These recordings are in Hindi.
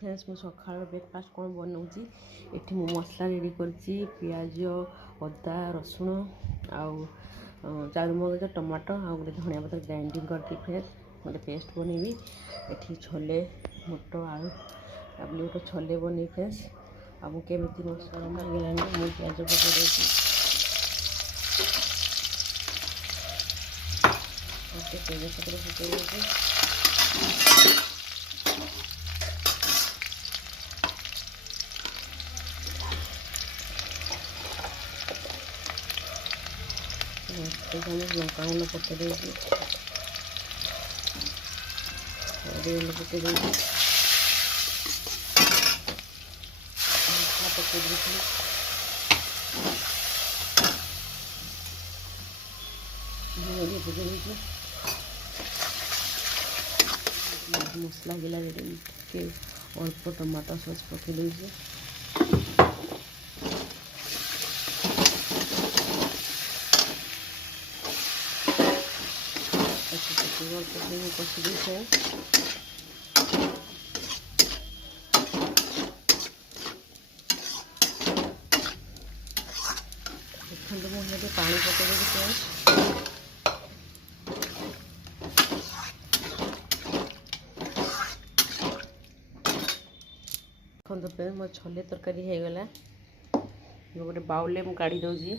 फ्रेंड्स मु सकाळ ब्रेकफास्ट कौन बनाऊँगी ये मु मसला रेडी कर पिज अदा रसुण आउ चारुमगज टमाटो आ गए धनिया पत्र ग्राइंडिंग करती फ्रेंड्स गोटे पेस्ट बनैबी ये छोले मोट आलू काबुली बुट छोले बन फ्रेंड्स आम केमी मसला गलानी मुझे पिज पकड़ तेज पत्र पकड़ लंका गुंड पकड़ हल्दी गुंड पकड़ पकड़ मसला गिला के अल्प टमाटो सॉस पकड़ दीजिए कषि देखते मुझे पानी पकड़ देखते मो छोले तरकारी हो गला गोटे बाउल में काढ़ी दूसरी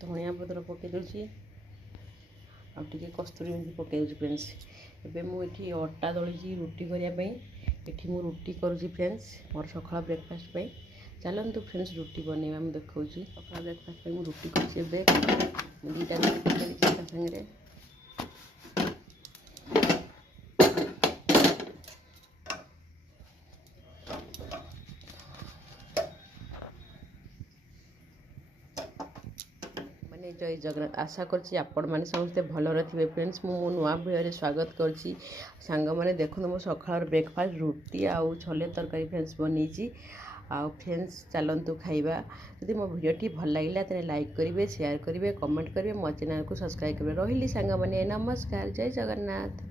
धनिया पत्र पकई दूसरी आगे कस्तूरी मेथी पकई दूसरी फ्रेंड्स एबे मुझे अटा दली रुटी करने ये मु रुटी करुँची फ्रेंड्स मोर सकाळ ब्रेकफास्ट पे चलतु फ्रेंड्स रुटी बनवा मुझे देखा सकाळ ब्रेकफास्ट पे रुटी कर दुईटा रुटी सागे जय जगन्नाथ आशा करछि आपण माने समस्ते भलरे थिबे फ्रेंड्स मु नुआ भिडियो स्वागत करछि सांग माने देखो मो सकाळ ब्रेकफास्ट रुटी आउ छोले तरकारी फ्रेंड्स बनीची आ फ्रेंड्स चलतु खाइबा यदि मो भिडियोटी भल लगिला तेरे लाइक करेंगे शेयर करेंगे कमेंट करेंगे मो चैनल को सब्सक्राइब करेंगे रही सांग माने नमस्कार जय जगन्नाथ।